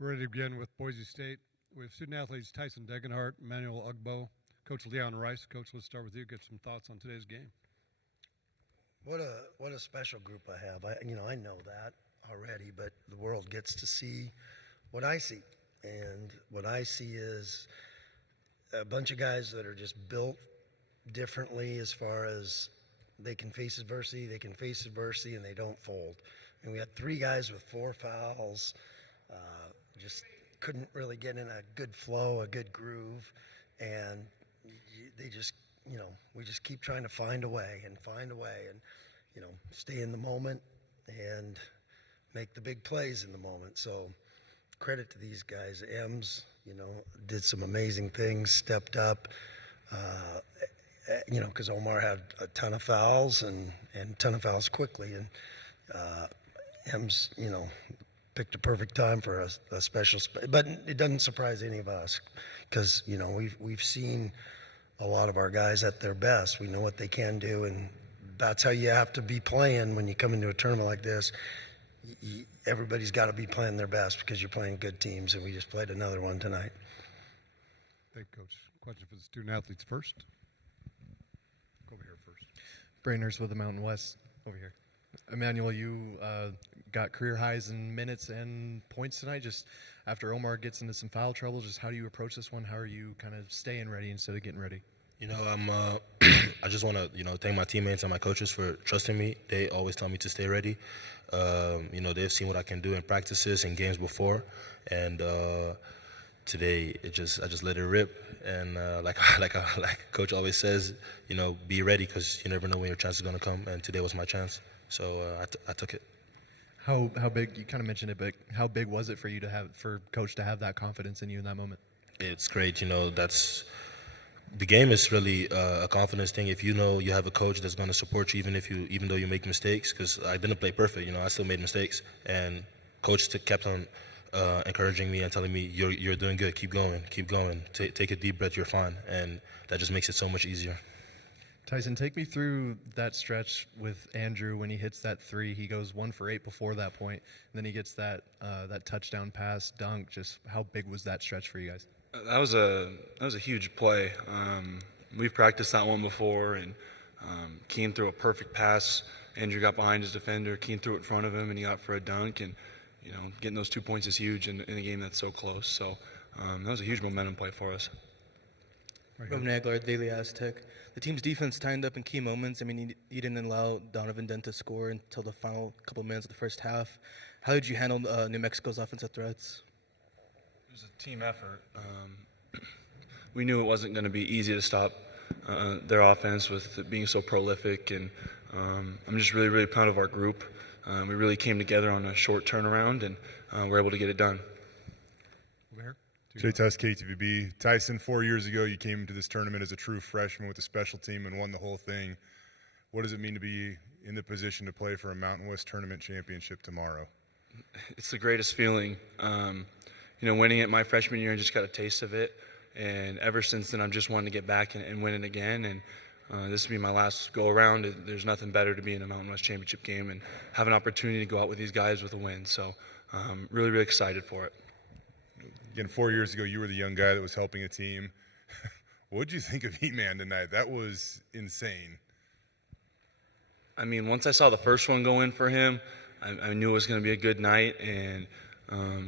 We're ready to begin with Boise State. We have student athletes Tyson, Degenhart, Emmanuel, Ugbo, Coach Leon Rice. Coach, let's start with you. Get some thoughts on today's game. What a special group I have. I know that already, but the world gets to see what I see, and what I see is a bunch of guys that are just built differently as far as they can face adversity, and they don't fold. And we had 3 guys with 4 fouls. Just couldn't really get in a good flow, a good groove, and they just, we just keep trying to find a way, and stay in the moment and make the big plays in the moment. So credit to these guys. Ems, did some amazing things, stepped up, because Omar had a ton of fouls and a ton of fouls quickly, and Ems, picked a perfect time for a special, but it doesn't surprise any of us because, we've seen a lot of our guys at their best. We know what they can do, and that's how you have to be playing when you come into a tournament like this. Everybody's got to be playing their best because you're playing good teams, and we just played another one tonight. Thank you, Coach. Question for the student athletes first. Go over here first. Brainers with the Mountain West over here. Emmanuel, you got career highs in minutes and points tonight. Just after Omar gets into some foul trouble, just how do you approach this one? How are you kind of staying ready instead of getting ready? I just want to, thank my teammates and my coaches for trusting me. They always tell me to stay ready. They've seen what I can do in practices and games before, and today I just let it rip. And like Coach always says, be ready because you never know when your chance is going to come. And today was my chance, so I took it. How big? You kind of mentioned it, but how big was it for you for Coach to have that confidence in you in that moment? It's great. The game is really a confidence thing. If you know you have a coach that's going to support you, even though you make mistakes, because I didn't play perfect, I still made mistakes, and Coach kept on encouraging me and telling me you're doing good, keep going, take a deep breath, you're fine, and that just makes it so much easier. Tyson, take me through that stretch with Andrew when he hits that 3. He goes 1 for 8 before that point, and then he gets that touchdown pass dunk. Just how big was that stretch for you guys? That was a huge play. We've practiced that one before, and Keen threw a perfect pass. Andrew got behind his defender. Keen threw it in front of him, and he got for a dunk. And getting those 2 points is huge in a game that's so close. So that was a huge momentum play for us. Roman Aguilar, Daily Aztec. The team's defense tightened up in key moments. You didn't allow Donovan Dent to score until the final couple minutes of the first half. How did you handle New Mexico's offensive threats? It was a team effort. We knew it wasn't going to be easy to stop their offense with it being so prolific, and I'm just really, really proud of our group. We really came together on a short turnaround, and we're able to get it done. Over here. Jay Tuss, KTVB. Tyson, 4 years ago, you came into this tournament as a true freshman with a special team and won the whole thing. What does it mean to be in the position to play for a Mountain West tournament championship tomorrow? It's the greatest feeling. Winning it my freshman year, I just got a taste of it. And ever since then, I've just wanted to get back and win it again. And this will be my last go-around. There's nothing better to be in a Mountain West championship game and have an opportunity to go out with these guys with a win. So I'm really, really excited for it. Again, 4 years ago, you were the young guy that was helping a team. What did you think of E-Man tonight? That was insane. Once I saw the first one go in for him, I knew it was going to be a good night. And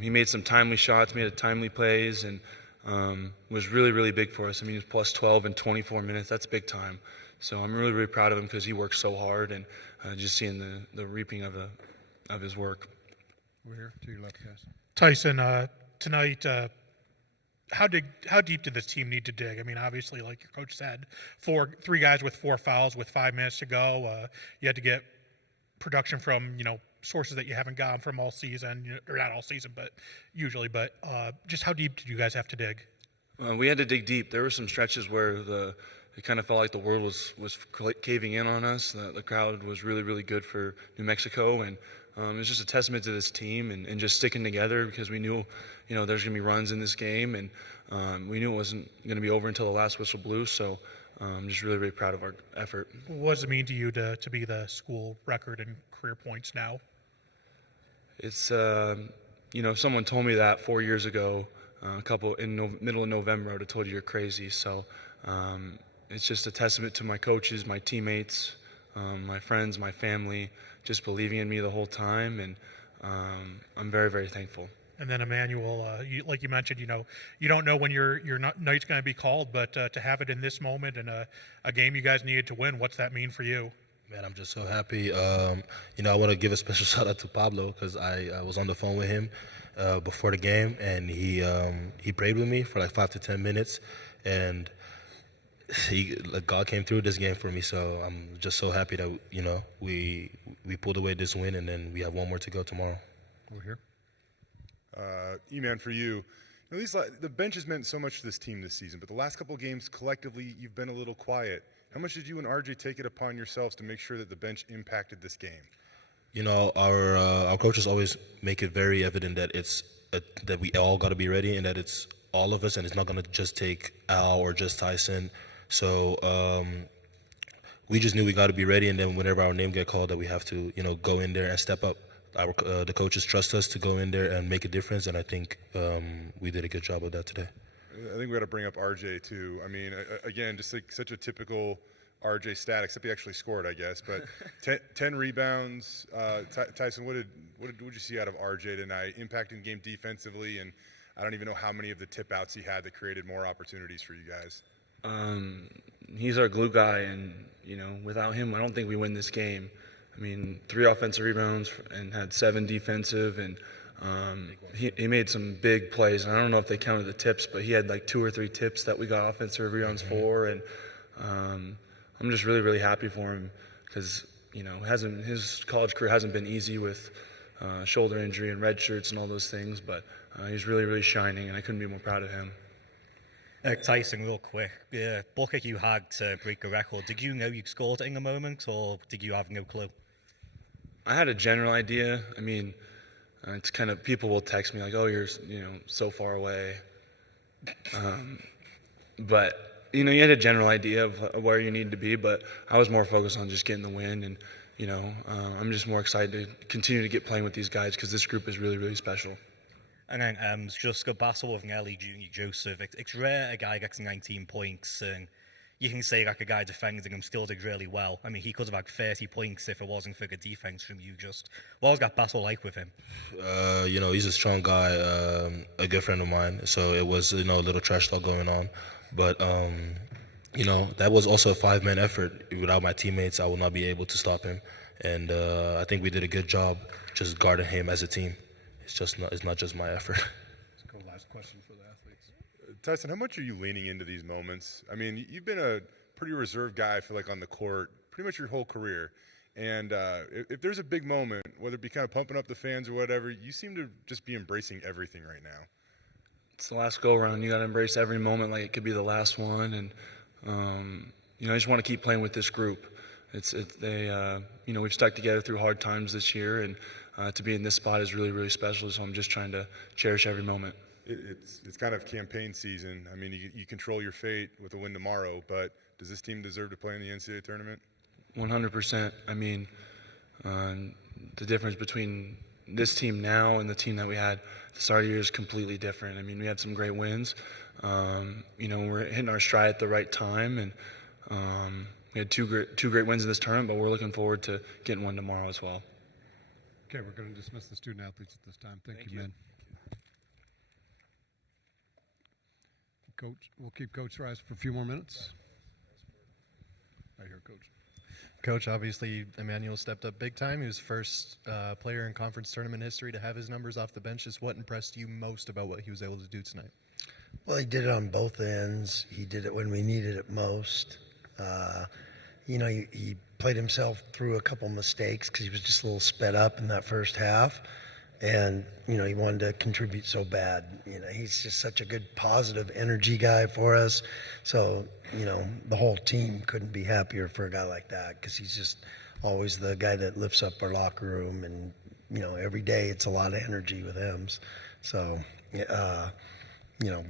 he made some timely shots, made timely plays, and was really, really big for us. He was plus 12 in 24 minutes. That's big time. So I'm really, really proud of him because he worked so hard, and just seeing the reaping of his work. We're here to your left, guys. Tyson, tonight, how deep did this team need to dig? Obviously, like your coach said, 3 guys with 4 fouls with 5 minutes to go. You had to get production from sources that you haven't gotten from all season, or not all season, but usually. But just how deep did you guys have to dig? We had to dig deep. There were some stretches where it kind of felt like the world was caving in on us. The crowd was really, really good for New Mexico, and it was just a testament to this team and just sticking together because we knew, there's going to be runs in this game, and we knew it wasn't going to be over until the last whistle blew. So I'm just really, really proud of our effort. What does it mean to you to be the school record in career points now? It's if someone told me that 4 years ago, middle of November, I would have told you you're crazy. So it's just a testament to my coaches, my teammates, my friends, my family, just believing in me the whole time, and I'm very, very thankful. And then Emmanuel, like you mentioned, you don't know when your night's going to be called, but to have it in this moment and a game you guys needed to win, what's that mean for you? Man, I'm just so happy. I want to give a special shout out to Pablo because I was on the phone with him before the game, and he prayed with me for like 5 to 10 minutes, and God came through this game for me. So I'm just so happy that we pulled away this win, and then we have one more to go tomorrow. Over here. E-Man, for you, the bench has meant so much to this team this season, but the last couple of games collectively, you've been a little quiet. How much did you and RJ take it upon yourselves to make sure that the bench impacted this game? Our coaches always make it very evident that that we all got to be ready, and that it's all of us, and it's not going to just take Al or just Tyson. So we just knew we got to be ready, and then whenever our name get called, that we have to go in there and step up. The coaches trust us to go in there and make a difference, and I think we did a good job of that today. I think we got to bring up RJ too. I mean, again, just like such a typical RJ stat, except he actually scored, I guess. But 10 rebounds. Tyson, what did you see out of RJ tonight? Impacting game defensively, and I don't even know how many of the tip outs he had that created more opportunities for you guys. He's our glue guy, and without him, I don't think we win this game. I mean, 3 offensive rebounds and had 7 defensive, and he made some big plays. And I don't know if they counted the tips, but he had like 2 or 3 tips that we got offensive rebounds for, and I'm just really, really happy for him because his college career hasn't been easy with shoulder injury and red shirts and all those things, but he's really, really shining, and I couldn't be more proud of him. Tyson, real quick, bucket you had to break a record. Did you know you scored it in a moment, or did you have no clue? I had a general idea. I mean, it's kind of, people will text me like, "Oh, you're so far away," but you had a general idea of where you need to be. But I was more focused on just getting the win, and I'm just more excited to continue to get playing with these guys because this group is really, really special. And then just go battle with Nelly Junior Joseph. It's rare a guy gets 19 points, and you can say like a guy defending him still did really well. I mean, he could have had 30 points if it wasn't for good defense from you. Just what was that battle like with him? He's a strong guy, a good friend of mine. So it was a little trash talk going on, but that was also a 5-man effort. Without my teammates, I will not be able to stop him, and I think we did a good job just guarding him as a team. It's not just my effort. Let's go last question for the athletes. Tyson, how much are you leaning into these moments? I mean, you've been a pretty reserved guy, I feel like, on the court pretty much your whole career. And if there's a big moment, whether it be kind of pumping up the fans or whatever, you seem to just be embracing everything right now. It's the last go-around. You got to embrace every moment like it could be the last one. And, I just want to keep playing with this group. We've stuck together through hard times this year, and to be in this spot is really, really special. So I'm just trying to cherish every moment. It's kind of campaign season. I mean, you control your fate with a win tomorrow, but does this team deserve to play in the NCAA tournament? 100%. I mean, the difference between this team now and the team that we had at the start of the year is completely different. I mean, we had some great wins. We're hitting our stride at the right time, and we had two great wins in this tournament, but we're looking forward to getting one tomorrow as well. Okay, we're going to dismiss the student athletes at this time. Thank you, men. Coach, we'll keep Coach Rice for a few more minutes. Right here, Coach. Coach, obviously, Emmanuel stepped up big time. He was the first player in conference tournament history to have his numbers off the bench. Just what impressed you most about what he was able to do tonight? Well, he did it on both ends. He did it when we needed it most. He played himself through a couple mistakes because he was just a little sped up in that first half. And, he wanted to contribute so bad. He's just such a good positive energy guy for us. So, the whole team couldn't be happier for a guy like that because he's just always the guy that lifts up our locker room. And, every day it's a lot of energy with him. So,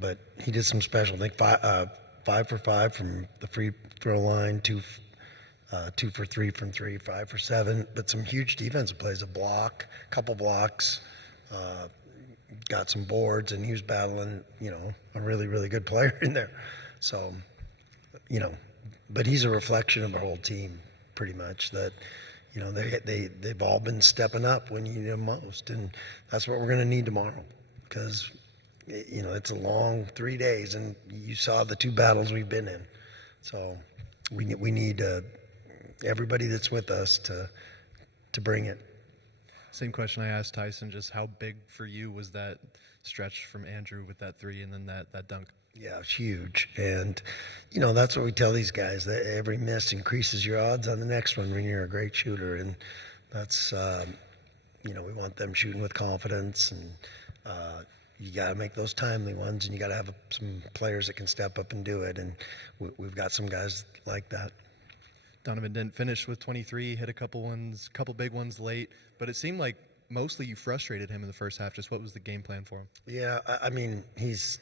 but he did some special. I think 5 for 5 from the free throw line, 2 for 3 from 3, 5 for 7. But some huge defensive plays, a couple blocks. got some boards, and he was battling, a really, really good player in there. So, but he's a reflection of our whole team, pretty much. That, they've all been stepping up when you need them most, and that's what we're going to need tomorrow, because it's a long 3 days, and you saw the 2 battles we've been in. So we need everybody that's with us to bring it. Same question I asked Tyson, just how big for you was that stretch from Andrew with that 3 and then that dunk? Yeah, it's huge. And, that's what we tell these guys, that every miss increases your odds on the next one when you're a great shooter. And that's, we want them shooting with confidence, and you got to make those timely ones, and you got to have some players that can step up and do it. And we've got some guys like that. Donovan didn't finish with 23, hit a couple big ones late, but it seemed like mostly you frustrated him in the first half. Just what was the game plan for him? Yeah, I mean, he's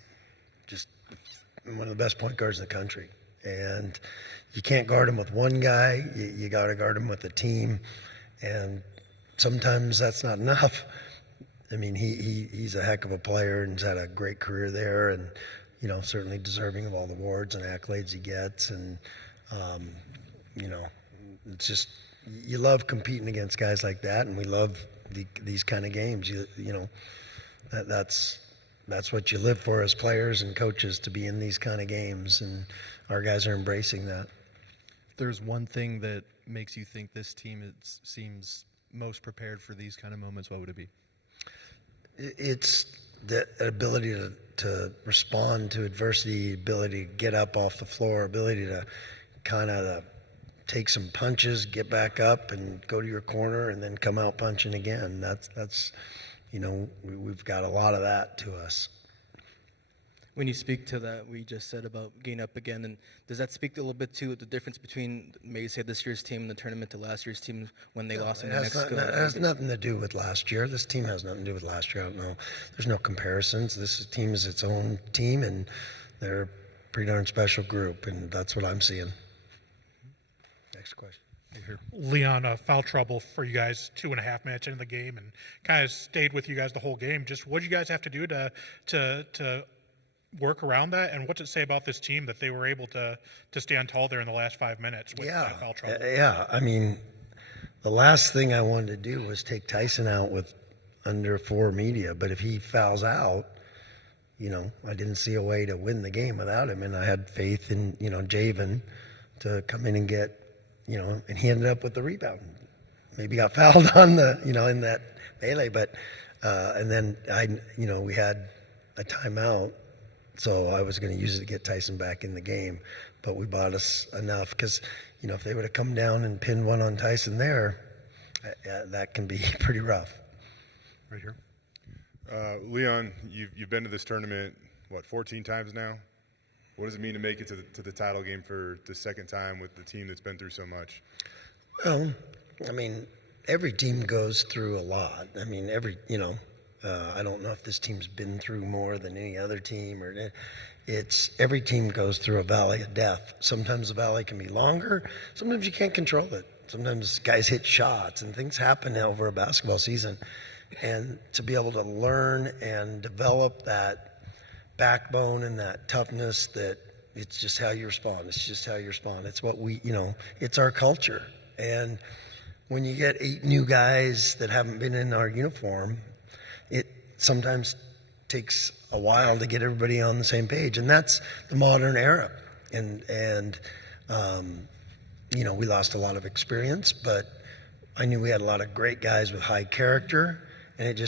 just one of the best point guards in the country. And you can't guard him with one guy. You got to guard him with a team. And sometimes that's not enough. I mean, he's a heck of a player and he's had a great career there, and, certainly deserving of all the awards and accolades he gets. And, it's just, you love competing against guys like that, and we love these kind of games. That's what you live for as players and coaches, to be in these kind of games, and our guys are embracing that. If there's one thing that makes you think this team seems most prepared for these kind of moments, what would it be? It's the ability to respond to adversity, ability to get up off the floor, ability to kind of take some punches, get back up, and go to your corner, and then come out punching again. That's we've got a lot of that to us. When you speak to that, we just said about getting up again, and does that speak a little bit to the difference between, maybe say, this year's team in the tournament to last year's team when they lost in New Mexico? It has nothing to do with last year. This team has nothing to do with last year. I don't know. There's no comparisons. This team is its own team, and they're a pretty darn special group, and that's what I'm seeing. Next question. Leon, foul trouble for you guys 2.5 minutes into the game, and kind of stayed with you guys the whole game. Just what did you guys have to do to work around that, and what's it say about this team that they were able to stand tall there in the last 5 minutes with foul trouble? Yeah, I mean, the last thing I wanted to do was take Tyson out with under 4 media, but if he fouls out, I didn't see a way to win the game without him, and I had faith in, Javen to come in and get, and he ended up with the rebound. Maybe got fouled on the, in that melee, but, and then we had a timeout, so I was going to use it to get Tyson back in the game, but we bought us enough, because, if they would have come down and pinned one on Tyson there, that can be pretty rough. Right here. Leon, you've been to this tournament, 14 times now? What does it mean to make it to the title game for the second time with the team that's been through so much? Well, I mean, every team goes through a lot. I mean, I don't know if this team's been through more than any other team, or every team goes through a valley of death. Sometimes the valley can be longer. Sometimes you can't control it. Sometimes guys hit shots and things happen over a basketball season. And to be able to learn and develop that backbone and that toughness, that it's just how you respond. It's just how you respond. It's what it's our culture. And when you get 8 new guys that haven't been in our uniform, it sometimes takes a while to get everybody on the same page. And that's the modern era. And we lost a lot of experience, but I knew we had a lot of great guys with high character, and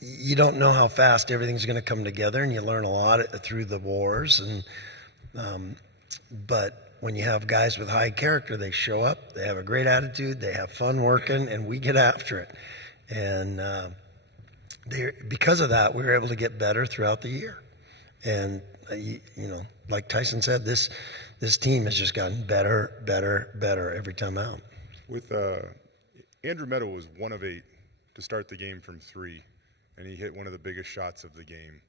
you don't know how fast everything's going to come together, and you learn a lot through the wars. And but when you have guys with high character, they show up, they have a great attitude, they have fun working, and we get after it. And because of that, we were able to get better throughout the year. And like Tyson said, this team has just gotten better every time out. With Andrew Meadow was 1 of 8 to start the game from 3. And he hit one of the biggest shots of the game.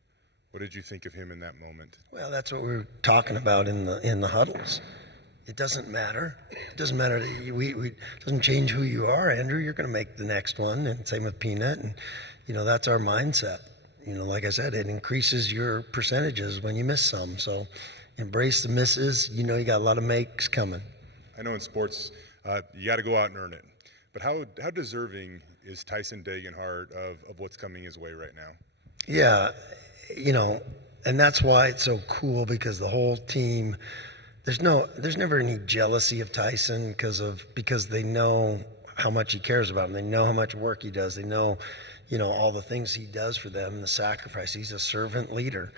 What did you think of him in that moment? Well, that's what we were talking about in the huddles. It doesn't matter. It doesn't matter. It doesn't change who you are, Andrew. You're going to make the next one, and same with Peanut. And that's our mindset. Like I said, it increases your percentages when you miss some. So embrace the misses. You got a lot of makes coming. I know in sports, you got to go out and earn it. But how deserving is Tyson Degenhart of what's coming his way right now? Yeah, and that's why it's so cool, because the whole team, there's never any jealousy of Tyson because they know how much he cares about them. They know how much work he does. They know, all the things he does for them and the sacrifice. He's a servant leader,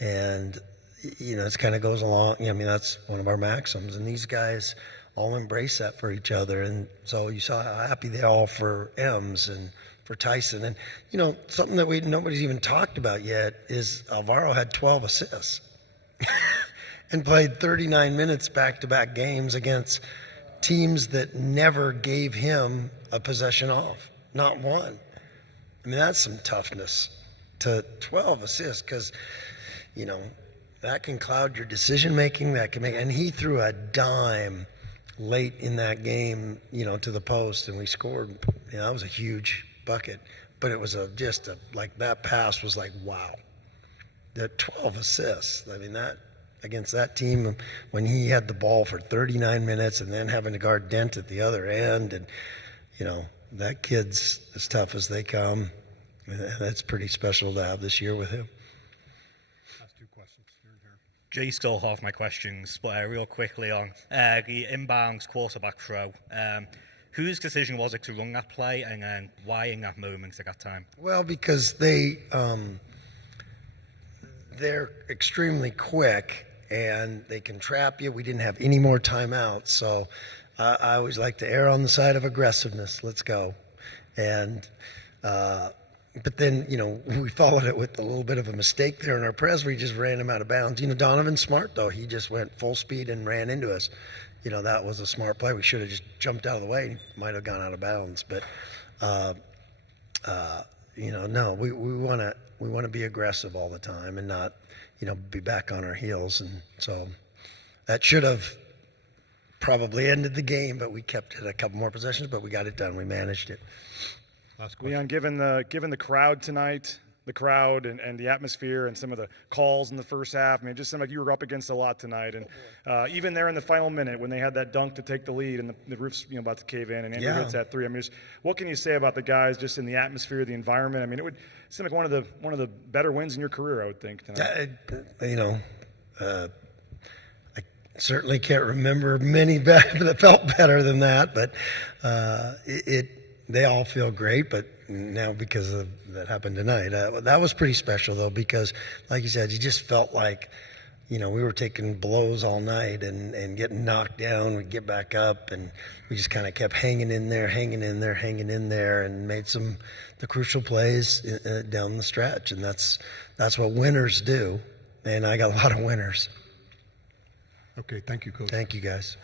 and it kind of goes along. That's one of our maxims, and these guys all embrace that for each other. And so you saw how happy they all for Ems and for Tyson. And, something that nobody's even talked about yet is Alvaro had 12 assists and played 39 minutes back-to-back games against teams that never gave him a possession off, not one. That's some toughness to 12 assists, because, that can cloud your decision-making. And he threw a dime late in that game, to the post, and we scored. That was a huge bucket, but it was that pass was like, wow. The 12 assists. That against that team, when he had the ball for 39 minutes and then having to guard Dent at the other end, and that kid's as tough as they come. That's pretty special to have this year with him. Last two questions. You're in here. Jay stole half my questions, but real quickly on the inbounds quarterback throw. Whose decision was it to run that play, and why in that moment at that time? Well, because they're extremely quick and they can trap you. We didn't have any more timeouts, so I always like to err on the side of aggressiveness. Let's go. And but then, we followed it with a little bit of a mistake there in our press where he just ran him out of bounds. Donovan's smart, though. He just went full speed and ran into us. That was a smart play. We should have just jumped out of the way. He might have gone out of bounds. But, no, we want to be aggressive all the time and not, be back on our heels. And so that should have probably ended the game, but we kept it a couple more possessions, but we got it done. We managed it. Last question. Leon, given the crowd tonight, the crowd and the atmosphere and some of the calls in the first half, it just seemed like you were up against a lot tonight. And even there in the final minute when they had that dunk to take the lead and the roof's about to cave in and Andrew hits that three. What can you say about the guys just in the atmosphere, the environment? It would seem like one of the better wins in your career, I would think, tonight. I certainly can't remember many that felt better than that, but they all feel great. But now, because of that happened tonight, that was pretty special, though, because, like you said, you just felt like, we were taking blows all night and getting knocked down. We'd get back up, and we just kind of kept hanging in there, and made the crucial plays down the stretch. And that's what winners do. And I got a lot of winners. Okay, thank you, Coach. Thank you, guys.